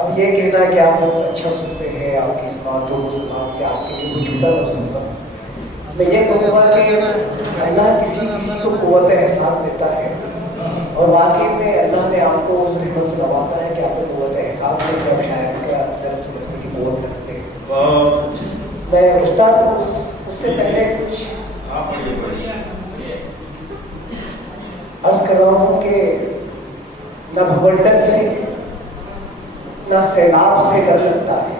اب یہ کہنا کہ آپ بہت اچھا سنتے ہیں، آپ کی اس باتوں کو سنا کے آپ کے لیے کچھ جھوٹا نہ سنتا. میں یہ کہوں گا کہ اللہ کسی کسی کو قوت احساس دیتا ہے، اور واقعی میں اللہ نے آپ کو اس نعمت سے نوازا ہے کہ آپ کو قوت احساس ہے کہ آپ شاید کا درس سمجھنے کی قوت رکھتے ہیں. میں استاد اس سے پہلے کچھ عرض کر رہا ہوں کہ نہ بھونڈر سے نہ سیلاب سے ڈر لگتا ہے،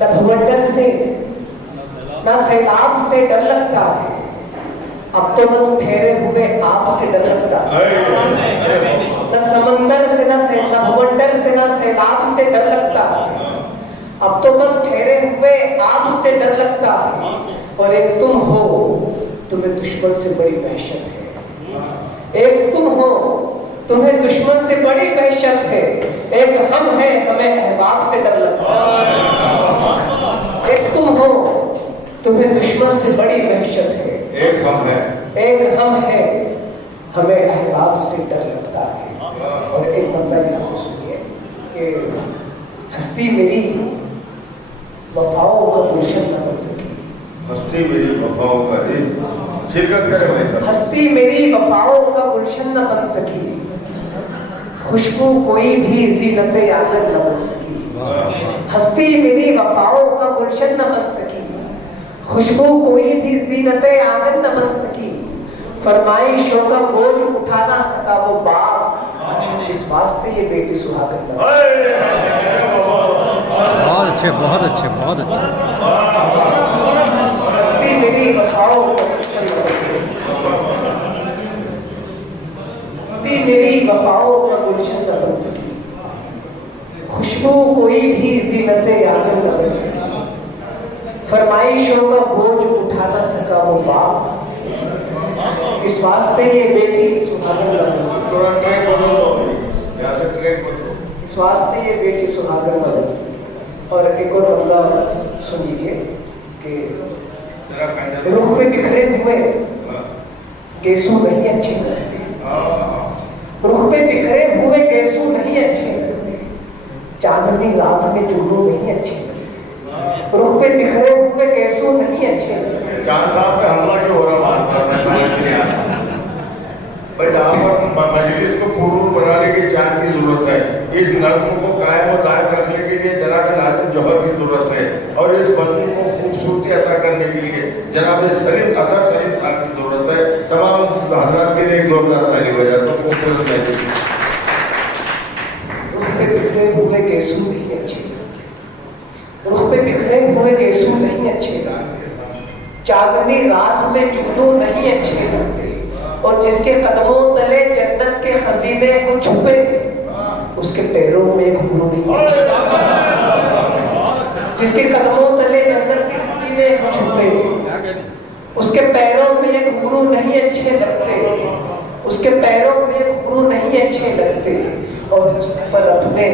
نہ بھونڈر سے نہ سیلاب سے ڈر لگتا ہے، اب تو بس ٹھہرے ہوئے آپ سے ڈر لگتا ہے. نہ سمندر سے نہ بھونڈر سے نہ سیلاب سے ڈر لگتا ہے، اب تو بس ٹھہرے ہوئے آپ سے ڈر لگتا ہے. اور ایک تم ہو تمہیں دشمن سے بڑی وحشت ہے، ایک تم ہو تمہیں دشمن سے بڑی وحشت ہے، ایک ہم ہیں ہمیں احباب سے ڈر لگتا ہے. ایک تم ہو تمہیں دشمن سے بڑی وحشت ہے، ایک ہم ہیں ہمیں احباب سے ڈر لگتا ہے. اور ایک بندہ یہاں سے سنیے کہ ہستی میری وفاؤں کا گلشن نہ بن سکی، ہستی میری وفاؤں کا شرکت کرے بھائی صاحب. ہستی میری وفاؤں کا گلشن نہ بن سکی، خوشبو کوئی بھی زینت آنگن نہ بن سکی. ہستی میری وفاؤں کا گلشن نہ بن سکی، خوشبو کوئی بھی زینت آنگن نہ بن سکی. فرمائشوں کا بوجھ اٹھا نہ سکا وہ باپ، اس واسطے یہ بیٹی سہاگن نہ. بہت اچھے بہت اچھے بہت اچھے. ہستی میری وفاؤں کا گلشن نہ بن سکی، ہستی میری وفاؤں کا گلشن نہ بن سکی، خوشبو کوئی بھی زینت آنگن نہ بن سکی. فرمائشوں کا بوجھ اٹھا نہ سکا وہ باپ، اس واسطے یہ بیٹی سہاگن نہ بن سکی. اس واسطے یہ بیٹی سہاگن نہ بن سکی. اور ایک اور بندہ سن لیجیے کہ رخ پہ بکھرے ہوئے گیسو نہیں اچھے لگتے، رخ پہ بکھرے ہوئے گیسو نہیں اچھے لگتے، چاندنی رات میں جگنو نہیں اچھے لگتے، رخ پہ بکھرے ہوئے گیسو نہیں اچھے لگتے. چاند صاحب پہ حملہ کیوں ہو رہا بھائی؟ جہاں پر مجلس کو پرور بنانے کی چاند کی ضرورت ہے، اس نظم کو قائم و دائم رکھنے کے لیے جناب ناصر جوہر کی ضرورت ہے، اور اس مضمون کو خوبصورتی عطا کرنے کے لیے جناب سلیم اطہر سلیم صاحب کی ضرورت ہے. تمام حضرات کے لیے ایک زوردار تالی بجا تو خوبصورت ہے. رخ پہ بکھرے ہوئے گیسو نہیں اچھے لگتے، رخ پہ بکھرے ہوئے گیسو نہیں اچھے لگتے، چاندنی رات میں جگنو نہیں اچھے لگتے، اور جس کے قدموں تلے جنت کے خزینے کو چھپے اس کے پیروں میں گھنگرو نہیں اچھے لگتے. جس کے قدموں تلے جنت کے خزینے کو چھپے اس کے پیروں میں گھنگرو نہیں اچھے لگتے، اس کے پیروں میں گھنگرو نہیں اچھے لگتے. اور حسن پر اپنے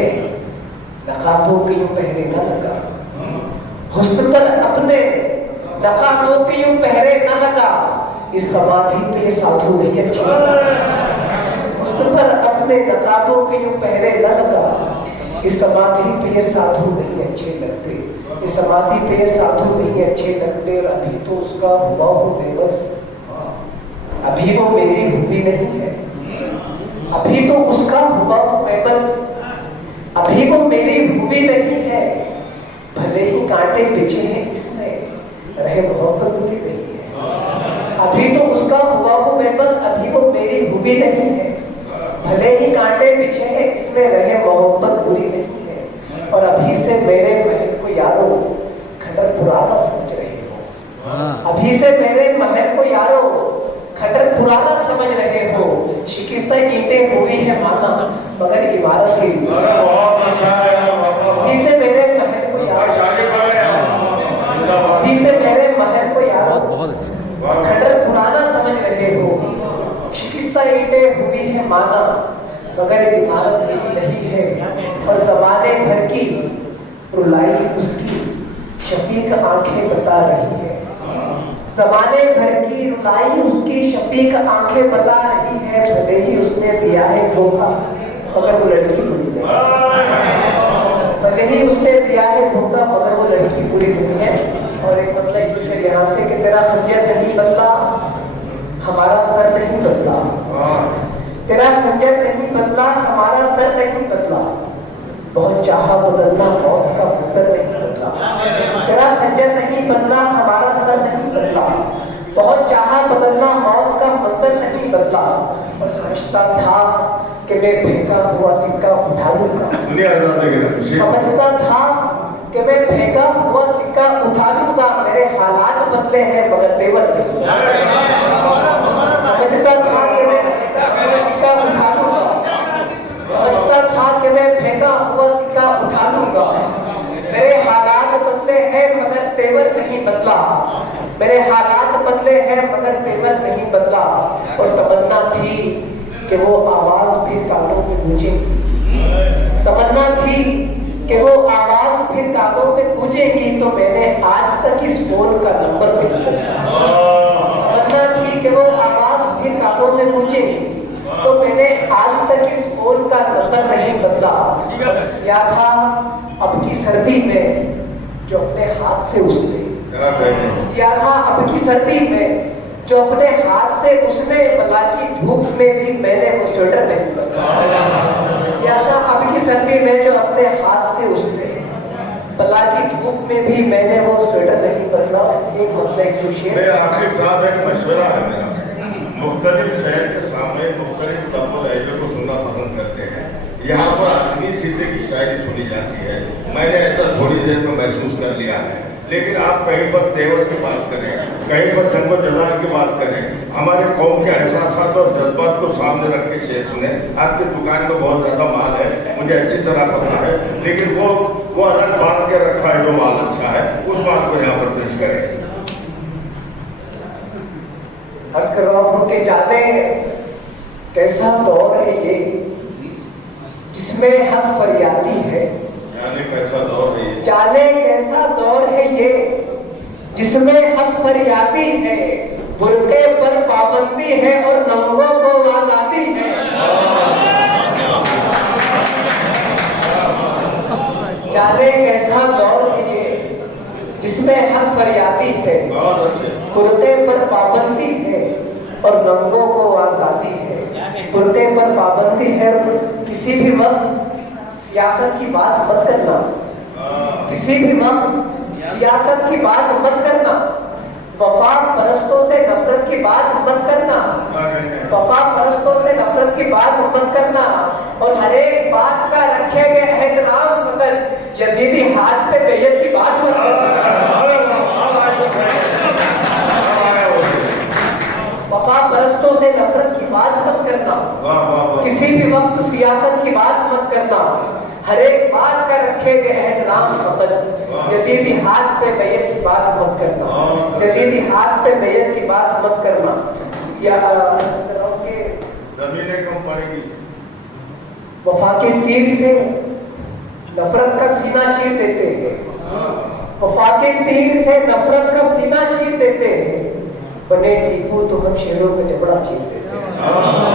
نقابوں کی یوں پہرے نہ لگا، حسن پر اپنے نقابوں کی یوں پہرے نہ لگا، اس سمادھی پہ یہ سادھو نہیں اچھے لگا. حسن پر اپنے نقابوں کی یوں پہرے نہ لگا، اس سمادھی پہ یہ سادھو نہیں اچھے لگتے، اس سمادھی پہ یہ سادھو نہیں اچھے لگتے. اور ابھی تو اس کا ہوا ہو بے بس، ابھی وہ میری ہوئی نہیں ہے، ابھی تو اس کا ہوا ہو بے بس، ابھی وہ میری ہوئی نہیں ہے. بھلے ہی کانٹے بچے ہیں اس میں، رہے محبت بھی نہیں ہے. ابھی تو اس کا ہوا ہو بے بس، ابھی وہ میری ہوئی نہیں ہے. بھلے ہی کانٹے بچے ہیں اس میں، رہے محبت بری نہیں ہے. اور ابھی سے میرے محل کو یارو کھٹر پرانا سمجھ رہے ہو، ابھی سے میرے محل کو یارو کھٹر پرانا سمجھ رہے ہو. شکستہ اینٹیں ہوئی ہے مانا مگر عمارت کی، ابھی سے میرے محل کو یارو، ابھی سے میرے محل کو یارو کھٹر پرانا سمجھ رہے ہو. شکستہ اینٹیں ہوئی ہے مانا مگر عمارت کی نہیں ہے. اور زمانے بھر کی رلائی اس کی شفیق آنکھیں بتا رہی ہے، زمانے بھر کی رلائی اس کی شفیق آنکھیں بتا رہی ہے. بھلے ہی اس نے دیا ہے دھوکہ مگر وہ لڑکی بری نہیں. हमारा सर नहीं बदला, तेरा खंजर नहीं बदला, हमारा सर नहीं बदला, बहुत चाहा बदलना मौत का मंजर नहीं बदला, तेरा खंजर नहीं बदला, हमारा सर नहीं बदला, बहुत चाहा बदलना मौत का मंजर नहीं बदला। और समझता था कि मैं फेंका हुआ सिक्का उठा लूंगा, समझता था कि मैं फेंका हुआ सिक्का उठा लूंगा, मेरे हालात बदले हैं मगर तेवर नहीं। समझता था कि मैं फेंका हुआ सिक्का उठा लूंगा, समझता था कि मैं फेंका हुआ सिक्का उठा लूंगा, मेरे हालात बदले हैं मगर तेवर नहीं बदला, मेरे हालात बदले हैं मगर तेवर नहीं बदला। और तमन्ना थी कि वो आवाज भी कानों में गूंजेगी, तमन्ना थी कि वो आवाज फिर कानों में गूंजेगी, तो मैंने आज तक इस फोन का नंबर नहीं बदला। तमन्ना थी कि वो आवाज फिर कानों में गूंजेगी, तो मैंने आज तक इस फोन का नंबर नहीं बदला। या था अब की सर्दी में जो अपने हाथ से उसने सिया था, अब की सर्दी में जो अपने हाथ से उसने, बला की धूप में भी मैंने वो स्वेटर नहीं बदला। सिया था अब की सर्दी में जो अपने हाथ से उसने, बला की धूप में भी मैंने वो स्वेटर नहीं बदला। एक मतलब जो शेर आखिर साहब एक मशवरा है मेरा, मुख्तलिफ शहर के सामने मुख्तलिफ तबकों लहजे को सुनना पसंद करते हैं, यहाँ पर आदमी सीधे की शायरी सुनी जाती है, मैंने ऐसा थोड़ी देर में महसूस कर लिया है। लेकिन आप कहीं पर तेवर की बात करें, कहीं पर जंग जजा की बात करें, हमारे कौम के एहसास और जज्बात को सामने रख के शेर सुने। आपकी दुकान में बहुत ज्यादा माल है, मुझे अच्छी तरह पता है, लेकिन वो अलग बांध के रखा है जो माल अच्छा है, उस माल को यहाँ पर पेश करें। अर्ज कर रहा हूँ कि जाने कैसा दौर है ये जिसमें हक फरियादी है, कैसा दौर है ये, जाने कैसा दौर है ये जिसमें हक फरियादी है, बुरके पर पाबंदी है और नंगों को आजादी है। जाने कैसा दौर है ये जिसमें हक फरियादी है, बुरके पर पाबंदी है और नंगों को आजादी है। बुरके पर पाबंदी है, किसी भी वक्त सियासत की बात मत करना, किसी भी वक्त सियासत की बात मत करना, वफा परस्तों से नफरत की बात मत करना, वफा परस्तों से नफरत की बात मत करना, और हर एक बात का रखेंगे एहतराम, मगर यजीदी हाथ पे बैयत की बात मत करना। वफा परस्तों से नफरत की बात मत करना, किसी भी वक्त सियासत की बात मत करना, हर एक बात का रखेंगे एहतराम, मगर यजीदी हाथ पे बैयत की बात मत करना, यजीदी हाथ पे बैयत की बात मत करना। या जमीनें कम पड़ेगी, वफा के तीर से नफरत का सीना चीर देते हैं, वफा के तीर से नफरत का सीना चीर देते हैं, बने टीपू तो हम शेरों का जबड़ा चीर देते हैं।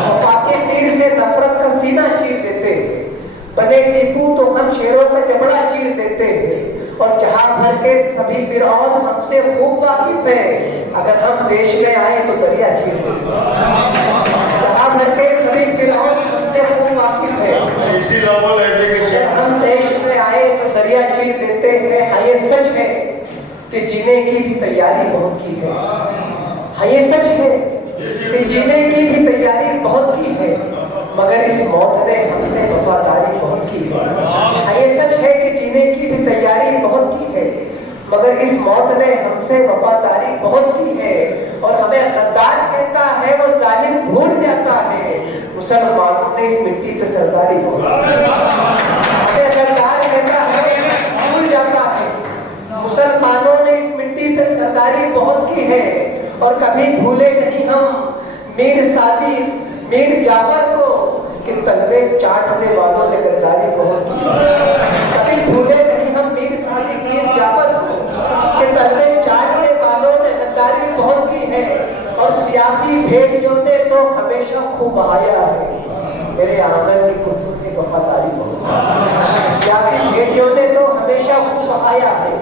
वफा के तीर से नफरत का सीना चीर देते हैं, बने टीपू तो हम शेरों का जबड़ा चीर देते हैं। और जहां भर के सभी फिरौन हमसे खूब वाकिफ है, अगर हम देश में आए तो दरिया चीर देते हैं। जहां भर के सभी फिरौन हमसे खूब वाकिफ है, इसी लेवल है, हम देश में आए तो दरिया चीर देते हैं। हाँ, ये सच है कि जीने की भी तैयारी बहुत की है, हाँ ये सच है कि जीने की भी तैयारी बहुत की है, मगर इस मौत ने हमसे वफादारी बहुत की है। हाँ ये सच है कि जीने की भी तैयारी बहुत की है, मगर इस मौत ने हमसे वफादारी बहुत की है। और हमें गद्दार कहता है वो जालिम भूल जाता है, मुसलमानों ने इस मिट्टी पे सरदारी बहुत की है। हमें गद्दार कहता है भूल जाता है, मुसलमानों ने इस मिट्टी पे सरदारी बहुत की है। और कभी भूले नहीं हम मीर सादी मीर जाफर को कि तलवे चाटने वालों ने गद्दारी बहुत की। कभी भूले नहीं हम मीर सादी मीर जाफर को कि तलवे चाटने वालों ने गद्दारी बहुत की है। और सियासी भेड़ियों ने तो हमेशा खूब बहाया है, मेरे आंगन की कुत्तों की वफादारी बहुत। सियासी भेड़ियों ने तो हमेशा खूब बहाया है,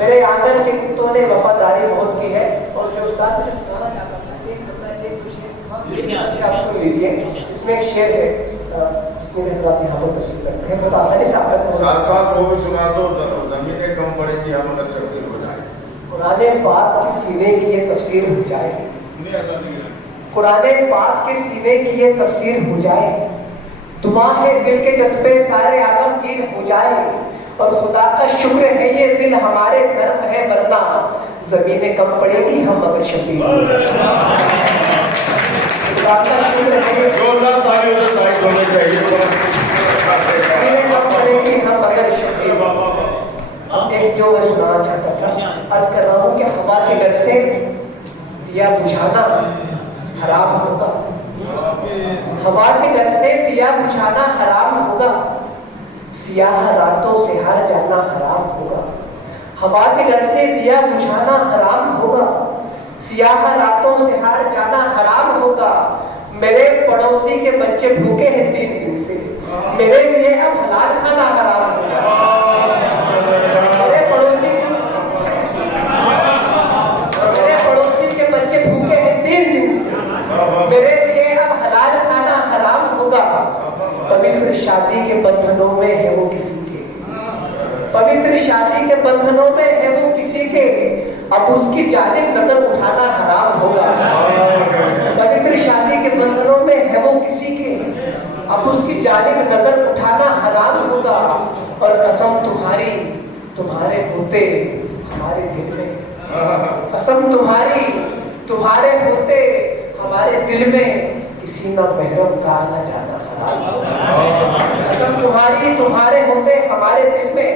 मेरे आंगन के कुत्तों ने वफादारी बहुत की है। और जो उस्ताद आप सुन लीजिए, इसमें एक शेर है मेरे साथ यहाँ पर तस्वीर करते हैं, बहुत आसानी से आपका साथ साथ वो भी सुना दो, जमीनें कम पड़ेंगी हम अगर शबीर हो जाए। कुरान पाक के सीने की ये तफसीर हो जाए, कुरान पाक के सीने की ये तफसीर हो जाए, दुआ है दिल के जज्बे सारे आलमगीर हो जाए, और खुदा का शुक्र है ये दिल हमारे नर्म है, वरना जमीनें कम पड़ेगी हम अगर शबीर हो जाए। खुदा का शुक्र है ये जोरदार ताली उधर तारीफ होनी चाहिए। जमीनें कम पड़ेगी हम अगर शबीर हो जाए। एक जो मैं सुनाना चाहता था, अर्ज कर रहा हूँ कि हवा के डर से दिया बुझाना हराम होगा, हवा के डर से दिया बुझाना हराम होगा, सियाह रातों से हार जाना हराम होगा, हवा के डर से दिया बुझाना हराम होगा, सियाह रातों से हार जाना हराम होगा। मेरे पड़ोसी के बच्चे भूखे हैं 3 दिन से, मेरे लिए अब हलाल खाना हराम होगा। मेरे पड़ोसी के बच्चे भूखे हैं 3 दिन से, मेरे लिए अब हलाल खाना हराम होगा। पवित्र शादी के बंधनों में है वो किसी के, पवित्र शादी के बंधनों में है वो किसी के, अब उसकी जानिब नजर उठाना हराम होगा। पवित्र शादी के बंधनों में है वो किसी के, अब उसकी जानिब नजर उठाना हराम होगा। और कसम तुम्हारी तुम्हारे होते हमारे दिल में, कसम तुम्हारी तुम्हारे होते हमारे दिल में, किसी ना महरम का आना जाना हराम होगा। कसम तुम्हारी तुम्हारे होते हमारे दिल में,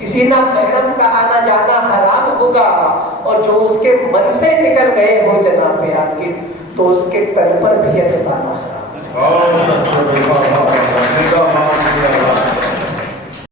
किसी ना महरम का आना जाना हराम होगा। और जो उसके मन से निकल गए हो जनाब आपके, तो उसके तन पर भी अजमाना हराम।